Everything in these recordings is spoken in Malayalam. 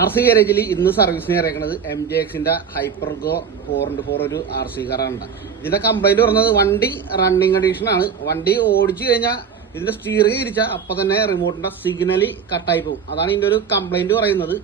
RC ഗാരേജിൽ ഇന്ന് സർവീസിന് ഇറങ്ങുന്നത് MJXന്റെ ഹൈപ്പർഗോ 4x4 ഒരു RC കാറാണ്. ഇതിന്റെ കംപ്ലൈന്റ് പറഞ്ഞത് വണ്ടി റണ്ണിങ് കണ്ടീഷൻ ആണ്. വണ്ടി ഓടിച്ചു കഴിഞ്ഞാൽ ഇതിന്റെ സ്റ്റിയറിംഗ് തിരിച്ചാൽ അപ്പം തന്നെ റിമോട്ടിന്റെ സിഗ്നലി കട്ടായി പോകും. അതാണ് ഇതിന്റെ ഒരു കംപ്ലൈന്റ് പറയുന്നത്.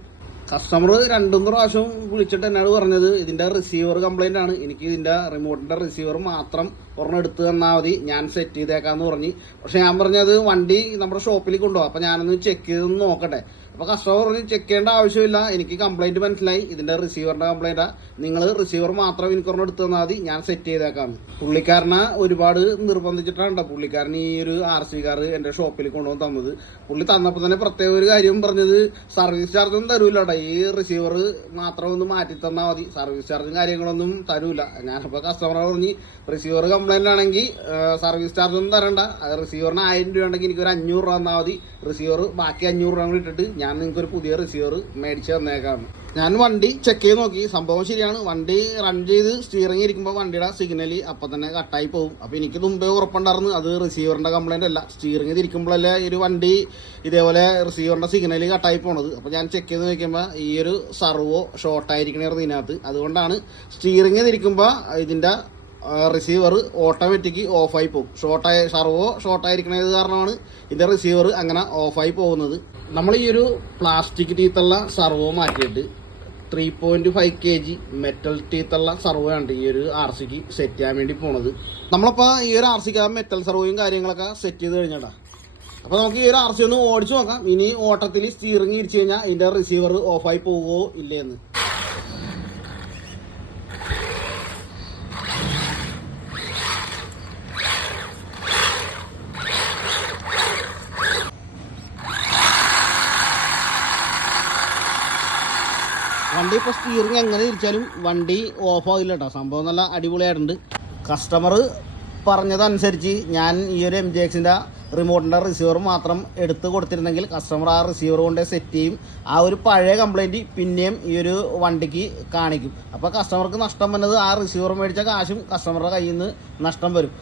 കസ്റ്റമർ 2-3 പ്രാവശ്യം വിളിച്ചിട്ട് എന്നോട് പറഞ്ഞത് ഇതിന്റെ റിസീവർ കംപ്ലൈന്റ് ആണ്, എനിക്ക് ഇതിന്റെ റിമോട്ടിന്റെ റിസീവർ മാത്രം ഒരെണ്ണം എടുത്ത് തന്നാൽ മതി, ഞാൻ സെറ്റ് ചെയ്തേക്കാന്ന് പറഞ്ഞ്. പക്ഷെ ഞാൻ പറഞ്ഞത് വണ്ടി നമ്മുടെ ഷോപ്പിൽ കൊണ്ടുപോകാം, അപ്പൊ ഞാനൊന്ന് ചെക്ക് ചെയ്തൊന്ന് നോക്കട്ടെ. അപ്പൊ കസ്റ്റമർ പറഞ്ഞ് ചെക്ക് ചെയ്യേണ്ട ആവശ്യമില്ല, എനിക്ക് കംപ്ലൈന്റ് മനസ്സിലായി, ഇതിന്റെ റിസീവറിന്റെ കംപ്ലൈന്റാ, നിങ്ങൾ റിസീവർ മാത്രം എനിക്ക് ഒരെണ്ണം എടുത്ത് തന്നാൽ മതി, ഞാൻ സെറ്റ് ചെയ്തേക്കാന്ന്. പുള്ളിക്കാരനെ ഒരുപാട് നിർബന്ധിച്ചിട്ടാണ് പുള്ളിക്കാരൻ ഈ ഒരു RC കാർ എന്റെ ഷോപ്പിൽ കൊണ്ടുവന്ന് തന്നത്. പുള്ളി തന്നപ്പോൾ തന്നെ പ്രത്യേക ഒരു കാര്യം പറഞ്ഞത്, സർവീസ് ചാർജ് ഒന്നും തരൂല, ഈ റിസീവർ മാത്രം ഒന്ന് മാറ്റി തന്നാൽ മതി, സർവീസ് ചാർജും കാര്യങ്ങളൊന്നും തരൂല. ഞാനിപ്പോൾ കസ്റ്റമറെ പറഞ്ഞ് റിസീവർ കംപ്ലൈന്റ് ആണെങ്കിൽ സർവീസ് ചാർജ് ഒന്നും തരണ്ട, റിസീവറിന് 1000 രൂപ ഉണ്ടെങ്കിൽ എനിക്കൊരു 500 രൂപ തന്നാൽ മതി, റിസീവർ ബാക്കി 500 രൂപ കൂടി ഇട്ടിട്ട് ഞാൻ നിങ്ങൾക്ക് ഒരു പുതിയ റിസീവർ മേടിച്ച് തന്നേക്കാം. ഞാൻ വണ്ടി ചെക്ക് ചെയ്ത് നോക്കി, സംഭവം ശരിയാണ്. വണ്ടി റൺ ചെയ്ത് സ്റ്റിയറിംഗ് ഇരിക്കുമ്പോൾ വണ്ടിയുടെ സിഗ്നലി അപ്പം തന്നെ കട്ടായി പോകും. അപ്പോൾ എനിക്ക് മുമ്പേ ഉറപ്പുണ്ടായിരുന്നു അത് റിസീവറിന്റെ കംപ്ലൈന്റ് അല്ല, സ്റ്റിയറിംഗ് തിരിക്കുമ്പോഴല്ലേ ഈ ഒരു വണ്ടി ഇതേപോലെ റിസീവറിന്റെ സിഗ്നലി കട്ടായി പോണത്. അപ്പോൾ ഞാൻ ചെക്ക് ചെയ്ത് നോക്കുമ്പോൾ ഈ ഒരു സർവോ ഷോർട്ടായിരിക്കണായിരുന്നു ഇതിനകത്ത്. അതുകൊണ്ടാണ് സ്റ്റിയറിംഗ് തിരിക്കുമ്പോൾ ഇതിന്റെ റിസീവർ ഓട്ടോമാറ്റിക് ഓഫായി പോകും. സർവോ ഷോർട്ടായിരിക്കണത് കാരണമാണ് ഇതിന്റെ റിസീവർ അങ്ങനെ ഓഫായി പോകുന്നത്. നമ്മൾ ഈ ഒരു പ്ലാസ്റ്റിക് ടീത്തുള്ള സർവോ മാറ്റിയിട്ട് 3.5 kg മെറ്റൽ ടീത്തുള്ള സർവോ ആണ് ഈ ഒരു RCക്ക് സെറ്റ് ചെയ്യാൻ വേണ്ടി പോണത്. നമ്മളിപ്പോൾ ഈ ഒരു RCക്ക് ആ മെറ്റൽ സർവോയും കാര്യങ്ങളൊക്കെ സെറ്റ് ചെയ്ത് കഴിഞ്ഞാ, അപ്പോൾ നമുക്ക് ഈ ഒരു RC ഒന്ന് ഓടിച്ചു നോക്കാം. ഇനി ഓട്ടത്തിൽ സ്റ്റിയറിംഗ് ഇരിച്ചു കഴിഞ്ഞാൽ ഇതിന്റെ റിസീവർ ഓഫായി പോവുകയോ ഇല്ലയെന്ന്. വണ്ടി ഇപ്പോൾ സ്റ്റിയറിംഗ് എങ്ങനെ തിരിച്ചാലും വണ്ടി ഓഫാകില്ല കേട്ടോ, സംഭവം നല്ല അടിപൊളിയായിട്ടുണ്ട്. കസ്റ്റമർ പറഞ്ഞതനുസരിച്ച് ഞാൻ ഈ ഒരു MJXന്റെ റിമോട്ടിൻ്റെ റിസീവർ മാത്രം എടുത്ത് കൊടുത്തിരുന്നെങ്കിൽ കസ്റ്റമർ ആ റിസീവർ കൊണ്ട് സെറ്റ് ചെയ്യും. ആ ഒരു പഴയ കംപ്ലൈൻറ്റ് പിന്നെയും ഈ ഒരു വണ്ടിക്ക് കാണിക്കും. അപ്പോൾ കസ്റ്റമർക്ക് നഷ്ടം വന്നത് ആ റിസീവർ മേടിച്ച കാശും കസ്റ്റമറുടെ കയ്യിൽ നിന്ന് നഷ്ടം വരും.